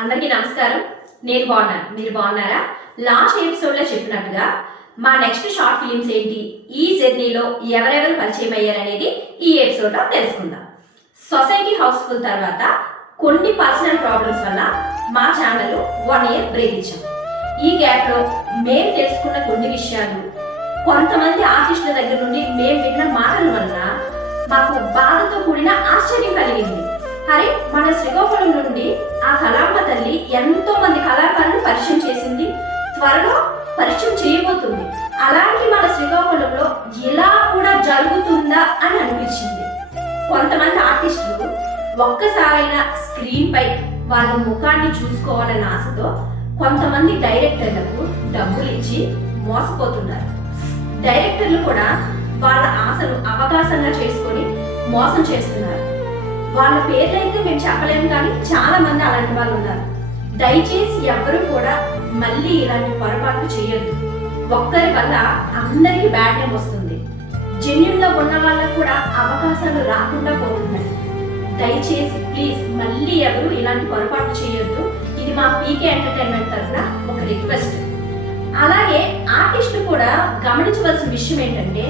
అందరికీ నమస్కారం. నేను బాగున్నాను, మీరు బాగున్నారా? లాస్ట్ ఎపిసోడ్లో చెప్పినట్టుగా మా నెక్స్ట్ షార్ట్ ఫిలిమ్స్ ఏంటి, ఈ జర్నీలో ఎవరెవరు పరిచయం అయ్యారనేది ఈ ఎపిసోడ్లో తెలుసుకుందాం. సొసైటీ హౌస్ఫుల్ తర్వాత కొన్ని పర్సనల్ ప్రాబ్లమ్స్ వల్ల మా ఛానల్ 1 year బ్రేక్ ఇచ్చాం. ఈ గ్యాప్లో మేము తెలుసుకున్న కొన్ని విషయాలు, కొంతమంది ఆర్టిస్టుల దగ్గర నుండి మేము విన్న మాటల వల్ల మాకు బాధతో కూడిన ఆశ్చర్యం కలిగింది. అరే, మన శ్రీకాకుళం నుండి ఆ కళాంబ తల్లి ఎంతో మంది కళాకారులను పరిచయం చేసింది, త్వరలో పరిచయం చేయబోతుంది. అలాంటి మన శ్రీకాకుళంలో ఇలా కూడా జరుగుతుందా అని అనిపించింది. కొంతమంది ఆర్టిస్టులు ఒక్కసారైనా స్క్రీన్ పై వాళ్ళ ముఖాన్ని చూసుకోవాలన్న ఆశతో కొంతమంది డైరెక్టర్లకు డబ్బులు ఇచ్చి మోసపోతున్నారు. డైరెక్టర్లు కూడా వాళ్ళ ఆశను అవకాశంగా చేసుకొని మోసం చేస్తున్నారు. వాళ్ళ పేర్లు అయితే మేము చెప్పలేము, కానీ చాలా మంది అలాంటి వాళ్ళు ఉన్నారు. దయచేసి ఎవరు కూడా మళ్ళీ ఇలాంటి పొరపాట్లు చేయొద్దు. ఒక్కరి వల్ల అందరికీ బ్యాడ్ నేమ్ వస్తుంది. జెన్యూన్ గా ఉన్న వాళ్ళకు కూడా అవకాశాలు రాకుండా పోతున్నాయి. దయచేసి ప్లీజ్ మళ్ళీ ఎవరు ఇలాంటి పొరపాట్లు చేయొద్దు. ఇది మా పీకే ఎంటర్టైన్మెంట్ తరఫున ఒక రిక్వెస్ట్. అలాగే ఆర్టిస్టులు కూడా గమనించవలసిన విషయం ఏంటంటే,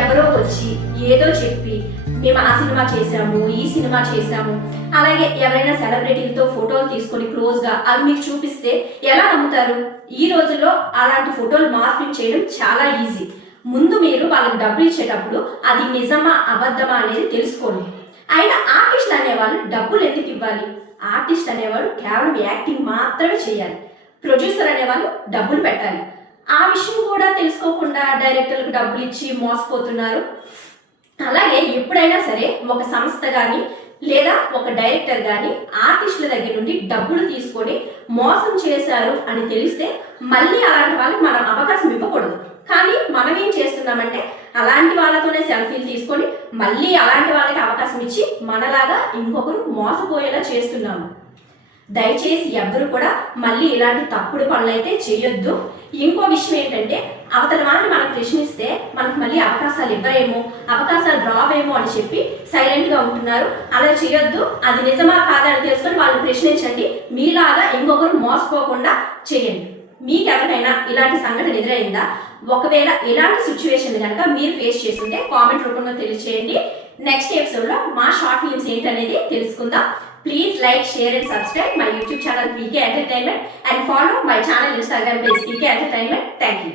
ఎవరో వచ్చి ఏదో చెప్పి మేము ఆ సినిమా చేసాము, ఈ సినిమా చేసాము, అలాగే ఎవరైనా సెలబ్రిటీలతో ఫోటోలు తీసుకొని క్లోజ్గా అవి మీకు చూపిస్తే ఎలా నమ్ముతారు? ఈ రోజుల్లో అలాంటి ఫోటోలు మార్ఫింగ్ చేయడం చాలా ఈజీ. ముందు మీరు వాళ్ళకి డబ్బులు ఇచ్చేటప్పుడు అది నిజమా అబద్ధమా అనేది తెలుసుకోండి. అయినా ఆర్టిస్ట్ అనేవాళ్ళు డబ్బులు ఎందుకు ఇవ్వాలి? ఆర్టిస్ట్ అనేవాడు కేవలం యాక్టింగ్ మాత్రమే చేయాలి. ప్రొడ్యూసర్ అనేవాళ్ళు డబ్బులు పెట్టాలి. ఆ విషయం కూడా తెలుసుకోకుండా డైరెక్టర్లకు డబ్బులు ఇచ్చి మోసపోతున్నారు. అలాగే ఎప్పుడైనా సరే ఒక సంస్థ కానీ లేదా ఒక డైరెక్టర్ కానీ ఆర్టిస్టుల దగ్గర నుండి డబ్బులు తీసుకొని మోసం చేశారు అని తెలిస్తే మళ్ళీ అలాంటి వాళ్ళకి మనం అవకాశం ఇవ్వకూడదు. కానీ మనం ఏం చేస్తున్నామంటే అలాంటి వాళ్ళతోనే సెల్ఫీలు తీసుకొని మళ్ళీ అలాంటి వాళ్ళకి అవకాశం ఇచ్చి మనలాగా ఇంకొకరు మోసపోయేలా చేస్తున్నాము. దయచేసి ఎవ్వరు కూడా మళ్ళీ ఇలాంటి తప్పుడు పనులు అయితే చేయొద్దు. ఇంకో విషయం ఏంటంటే, అవతల వాళ్ళని మనం ప్రశ్నిస్తే మనకు మళ్ళీ అవకాశాలు ఇవ్వరేమో, అవకాశాలు రావేమో అని చెప్పి సైలెంట్గా ఉంటున్నారు. అలా చేయొద్దు. అది నిజమా కాదా అని తెలుసుకొని వాళ్ళని ప్రశ్నించండి. మీలాగా ఇంకొకరు మోసపోకుండా చేయండి. మీకు ఎవరికైనా ఇలాంటి సంఘటన ఎదురైందా? ఒకవేళ ఇలాంటి సిచ్యువేషన్ కనుక మీరు ఫేస్ చేస్తుంటే కామెంట్ రూపంలో తెలియచేయండి. నెక్స్ట్ ఎపిసోడ్లో మా షార్ట్ ఫిల్మ్స్ ఏంటనేది తెలుసుకుందాం. Please like, share and subscribe my YouTube channel PK Entertainment and follow my channel Instagram page PK Entertainment. Thank you.